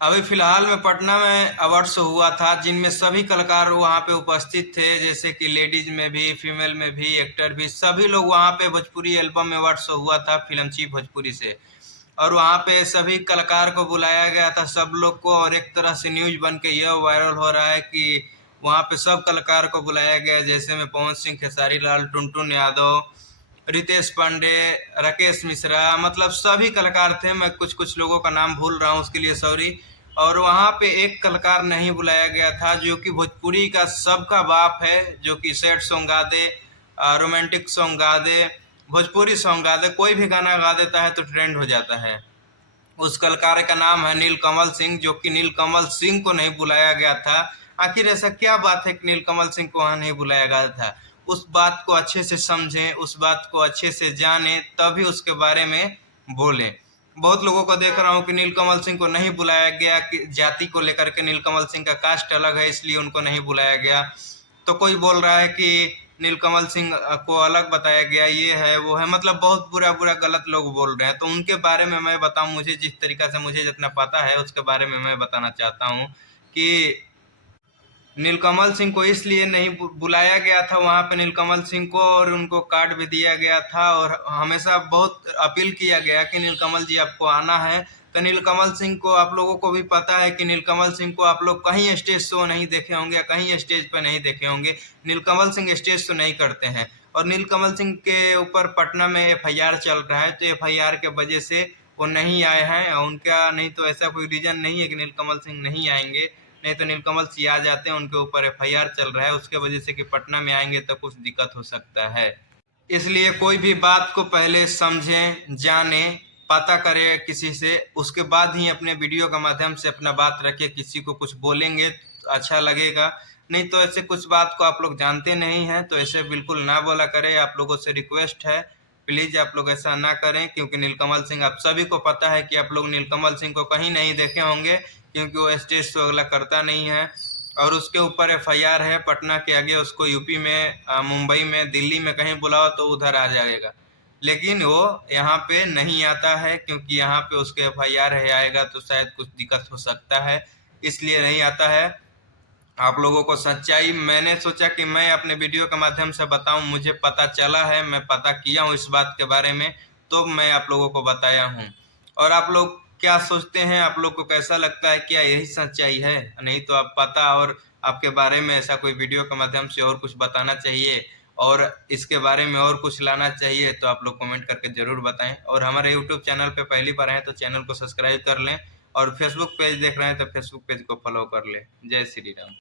अभी फिलहाल में पटना में अवार्ड शो हुआ था, जिनमें सभी कलाकार वहाँ पे उपस्थित थे, जैसे कि लेडीज में भी, फीमेल में भी, एक्टर भी, सभी लोग वहाँ पे भोजपुरी एल्बम में अवार्ड शो हुआ था फिल्म चीफ भोजपुरी से। और वहाँ पे सभी कलाकार को बुलाया गया था, सब लोग को, और एक तरह से न्यूज बन के यह वायरल हो रहा है कि वहाँ पे सब कलाकार को बुलाया गया, जैसे में पवन सिंह, खेसारी लाल, टुनटुन यादव, रितेश पांडे, राकेश मिश्रा, मतलब सभी कलाकार थे। मैं कुछ कुछ लोगों का नाम भूल रहा हूँ, उसके लिए सॉरी। और वहाँ पे एक कलाकार नहीं बुलाया गया था, जो कि भोजपुरी का सबका बाप है, जो कि सैड सॉन्ग गा दे, रोमांटिक सॉन्ग गा दे, भोजपुरी सॉन्ग गा दे, कोई भी गाना गा देता है तो ट्रेंड हो जाता है। उस कलाकार का नाम है नीलकमल सिंह, जो कि नीलकमल सिंह को नहीं बुलाया गया था। आखिर ऐसा क्या बात है कि नीलकमल सिंह को वहाँ नहीं बुलाया गया था? उस बात को अच्छे से समझें, उस बात को अच्छे से जानें, तभी उसके बारे में बोलें। बहुत लोगों को देख रहा हूँ कि नीलकमल सिंह को नहीं बुलाया गया, कि जाति को लेकर के नीलकमल सिंह का कास्ट अलग है इसलिए उनको नहीं बुलाया गया। तो कोई बोल रहा है कि नीलकमल सिंह को अलग बताया गया, ये है वो है, मतलब बहुत बुरा बुरा गलत लोग बोल रहे हैं। तो उनके बारे में मैं बताऊं, मुझे जिस तरीका से मुझे जितना पता है उसके बारे में मैं बताना चाहता हूँ कि नीलकमल सिंह को इसलिए नहीं बुलाया गया था वहां पे नीलकमल सिंह को, और उनको कार्ड भी दिया गया था, और हमेशा बहुत अपील किया गया कि नीलकमल जी आपको आना है। तो नीलकमल सिंह को, आप लोगों को भी पता है कि नीलकमल सिंह को आप लोग कहीं स्टेज शो नहीं देखे होंगे, कहीं स्टेज पर नहीं देखे होंगे। नीलकमल सिंह स्टेज शो नहीं करते हैं। और नीलकमल सिंह के ऊपर पटना में एफआईआर चल रहा है, तो एफआईआर के वजह से वो नहीं आए हैं। और उनका नहीं तो ऐसा कोई रीजन नहीं है कि नीलकमल सिंह नहीं आएंगे, नहीं तो नीलकमल सिंह आ जाते हैं। उनके ऊपर एफआईआर चल रहा है, उसके वजह से कि पटना में आएंगे तो कुछ दिक्कत हो सकता है। इसलिए कोई भी बात को पहले समझें, जानें, पता करें किसी से, उसके बाद ही अपने वीडियो के माध्यम से अपना बात रखें। किसी को कुछ बोलेंगे तो अच्छा लगेगा, नहीं तो ऐसे कुछ बात को आप लोग जानते नहीं हैं तो ऐसे बिल्कुल ना बोला करें। आप लोगों से रिक्वेस्ट है, प्लीज आप लोग ऐसा ना करें, क्योंकि नीलकमल सिंह, आप सभी को पता है कि आप लोग नीलकमल सिंह को कहीं नहीं देखे होंगे, क्योंकि वो स्टेज शो अगला करता नहीं है। और उसके ऊपर एफआईआर है पटना के आगे, उसको यूपी में, मुंबई में, दिल्ली में कहीं बुलाओ तो उधर आ जाएगा, लेकिन वो यहाँ पे नहीं आता है, क्योंकि यहाँ पे उसके एफआईआर है, आएगा तो शायद कुछ दिक्कत हो सकता है, इसलिए नहीं आता है। आप लोगों को सच्चाई मैंने सोचा कि मैं अपने वीडियो के माध्यम से बताऊं, मुझे पता चला है, मैं पता किया हूं इस बात के बारे में, तो मैं आप लोगों को बताया हूं। और आप लोग क्या सोचते हैं, आप लोग को कैसा लगता है, क्या यही सच्चाई है? नहीं तो आप पता, और आपके बारे में ऐसा कोई वीडियो के माध्यम से और कुछ बताना चाहिए, और इसके बारे में और कुछ लाना चाहिए, तो आप लोग कमेंट करके जरूर बताएं। और हमारे यूट्यूब चैनल पे पहली बार आए तो चैनल को सब्सक्राइब कर लें, और फेसबुक पेज देख रहे हैं तो फेसबुक पेज को फॉलो कर लें। जय श्री राम।